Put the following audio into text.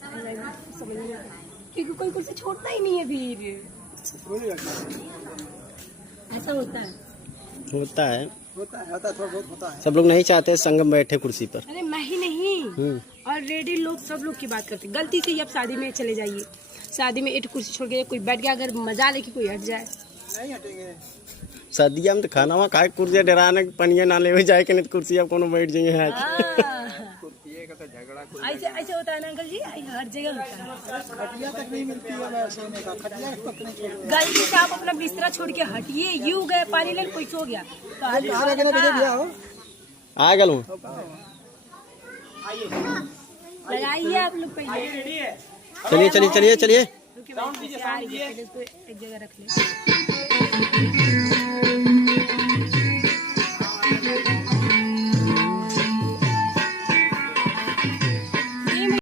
समझ नहीं आता क्योंकि कोई कुर्सी छोड़ता ही नहीं है फिर। ऐसा होता है थोड़ा बहुत होता है। सब लोग नहीं चाहते संगम बैठे कुर्सी पर। अरे मैं ही नहीं और रेडी लोग सब लोग की बात करते। गलती से ही आप शादी में चले जाइए, शादी में एक कुर्सी छोड़ के कोई बैठ गया, अगर मजा लेके कोई हट जाए नहीं हटेंगे। शादिया में तो खाना वहाँ खाए कुर्सियाँ डराने पनिया ना ले जाए कि नहीं तो कुर्सियाँ कोनो बैठ जाएंगे। ऐसे ऐसे होता है ना अंकल जी, हर जगह होता है। खटिया तक नहीं मिलती है सोने का, खटिया तक नहीं छोड़ते। गलती से आप अपना बिस्तरा छोड़ के हटिए, यूं गए पानी ले कोई सो गया तो आ गल लगाइए आप लोग पहले। चलिए चलिए चलिए चलिए एक जगह रख ले।